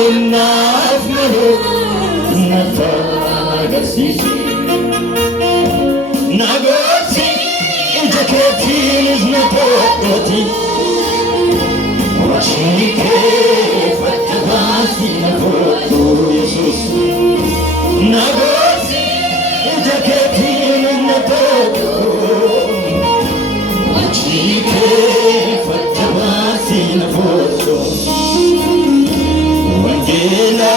enough Nagarsi Nagarsi Intaketin is Nagarati Washike Fatavasi Nagaratu Jesus Nagarsi Intaketin is Nagaratu Washike Fatavasi Nagaratu Wangela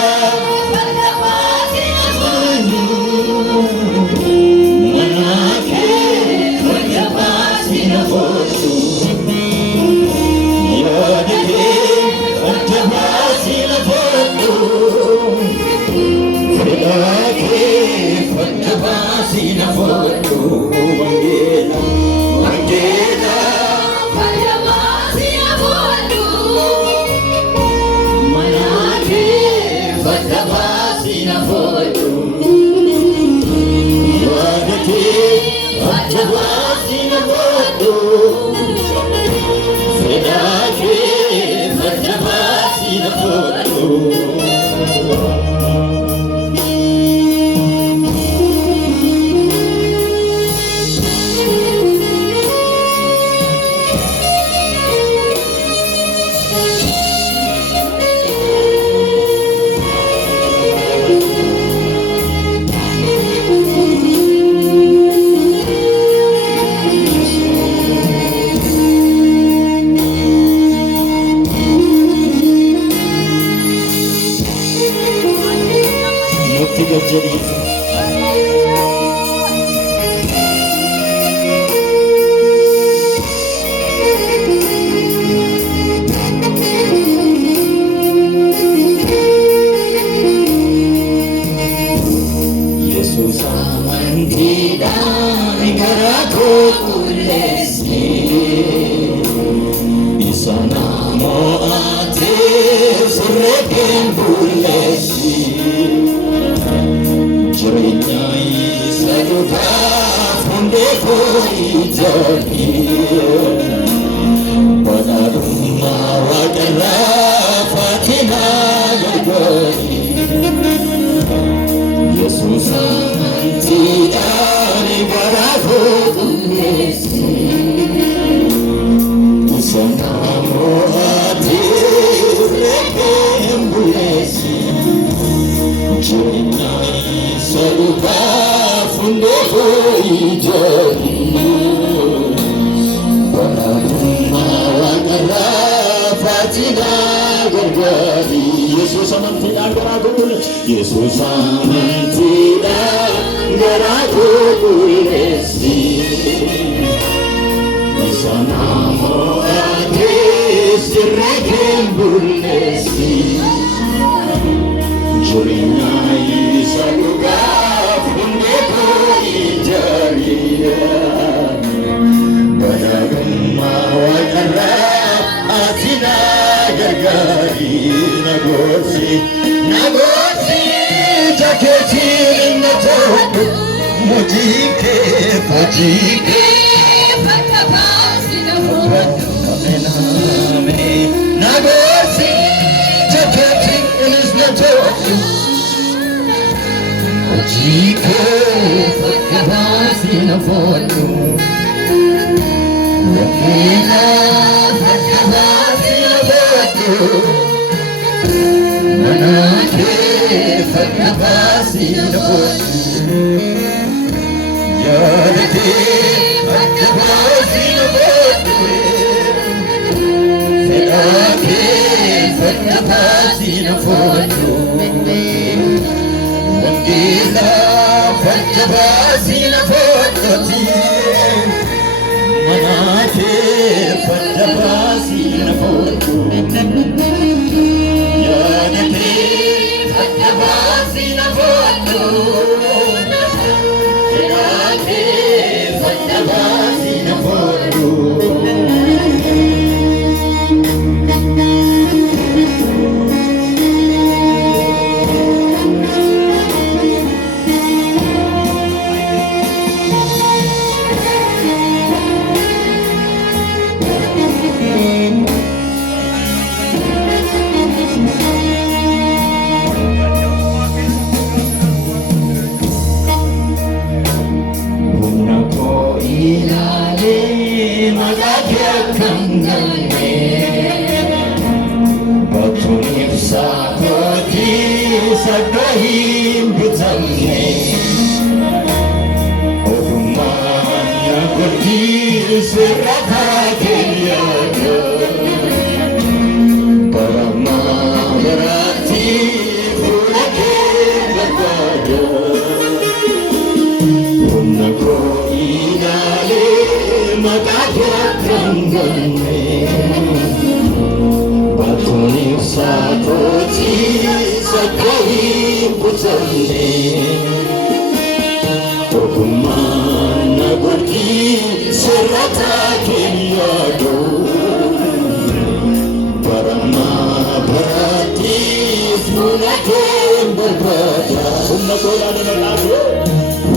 Jesus amantida garakulesi Isanamo adis rekembulesi Jurina isaluga fundeko ijaria Badagama wakara atina gargari nagosi Jaketin nato mujike fajike fatabasi nagosi jaketin nato mujike fatabasi nafoto wakila fatabasi nafoto Manake fatabasi nafoto Yadake fatabasi nafoto Fedake fatabasi nafoto Wangila fatabasi nafoto Manake fatabasi nafoto Sakoti sakahim butamne Ogumana koti serata kelyado Parama berati fulake bagado Unako inale makakya kanggane Sakoti sakahim butamne Ogumana koti serata kelyado Parama berati fulake bagado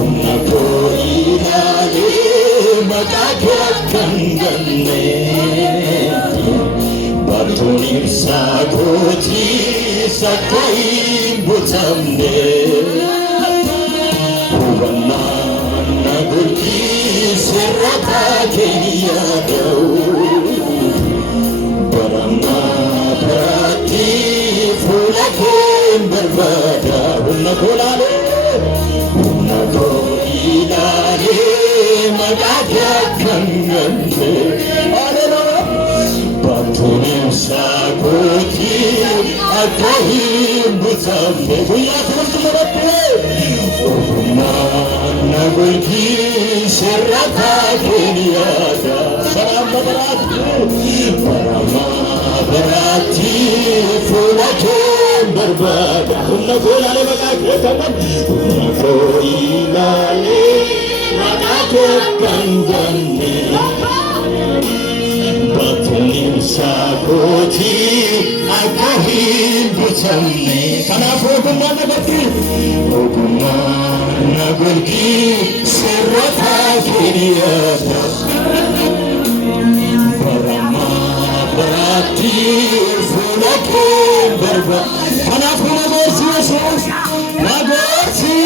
Unako inale makakya kanggane Batunim sakoti sakahim butamne Ubanana gurki serata kelyado Parama berati fulakim berbada Unako ilale magagya kanggane Batunim sakoti sakahim butamne Buya teman-teman Ogumana koti serata kelyado Parama berati fulakim berbada Unako ilale magagya kanggane Batunim sakoti sakahim butamne Kanaaf ogumana koti serata kelyado Parama berati fulakim berbada Kanaaf magorsi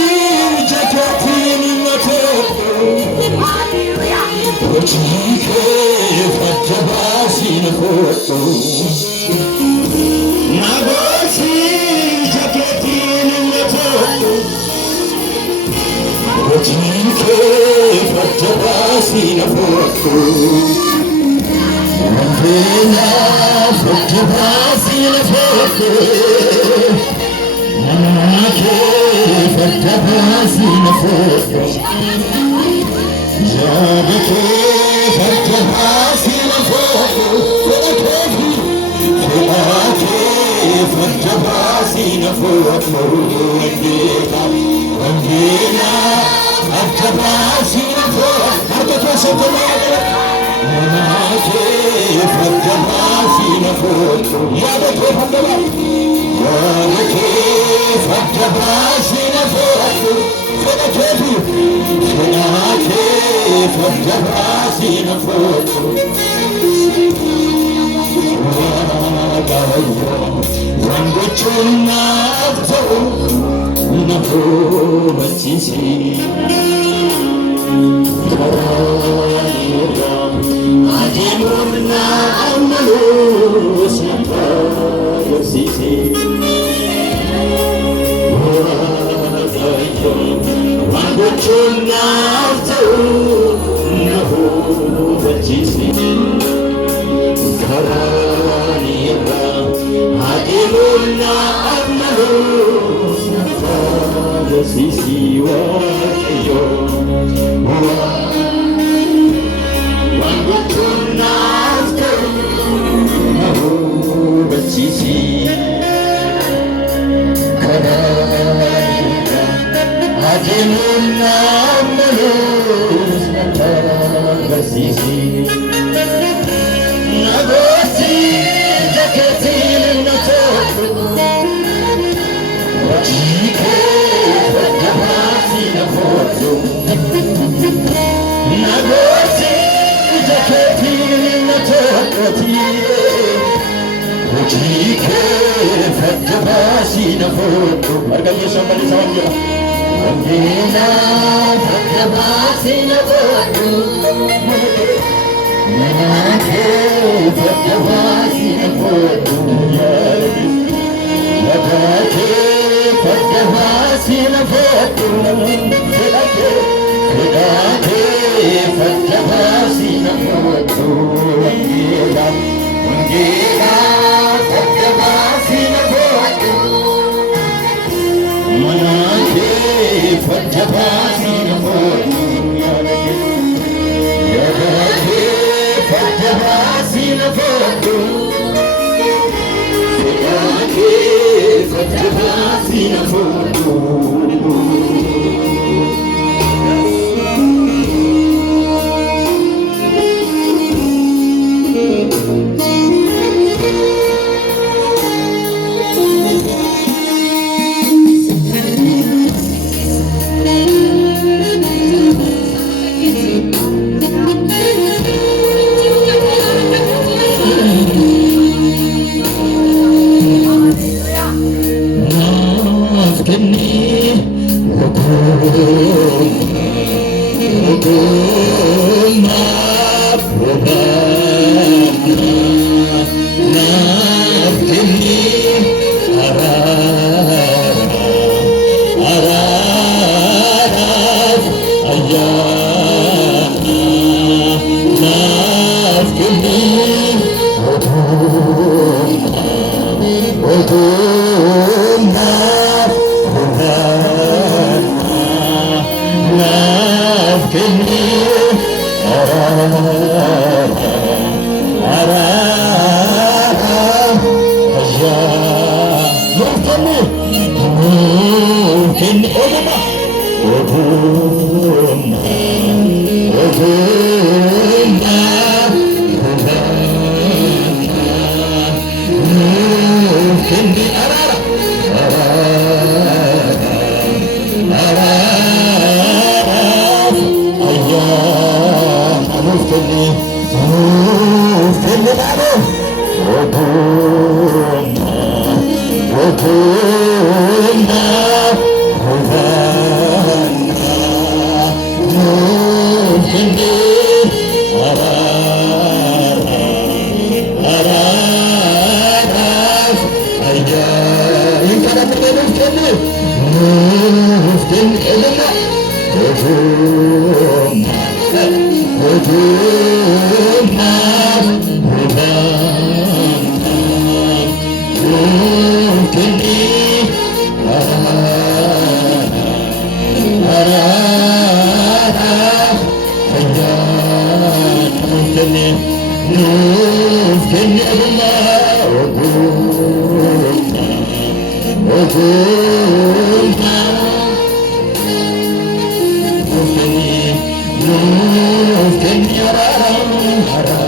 jaketin matoku Hojike fattabasina foto Magorsi jaketin matoku Hojike fattabasina foto Mandela fattabasina foto Manake fattabasina foto Jabake fattabasina foto Fulake fattabasina foto Wangena fattabasina foto Harkata sotomada Manake fattabasina foto Jabake fattabasina foto Fulake fattabasina foto Wangochun nafto nafo bachisi Karayira adimun na amalus nafo yarsisi Wangochun nafto nafo bachisi Karayira adimun na amalus nafo yarsisi Wakiyo Wangochun nafto nafo bachisi Karayira adimun na amalus nafo yarsisi Nagosi jaketin matoku Wajike fattabasina foto Nagosi jaketin matoku Wajike fattabasina foto Harganya somebody sawadya Wangena fattabasina foto Ara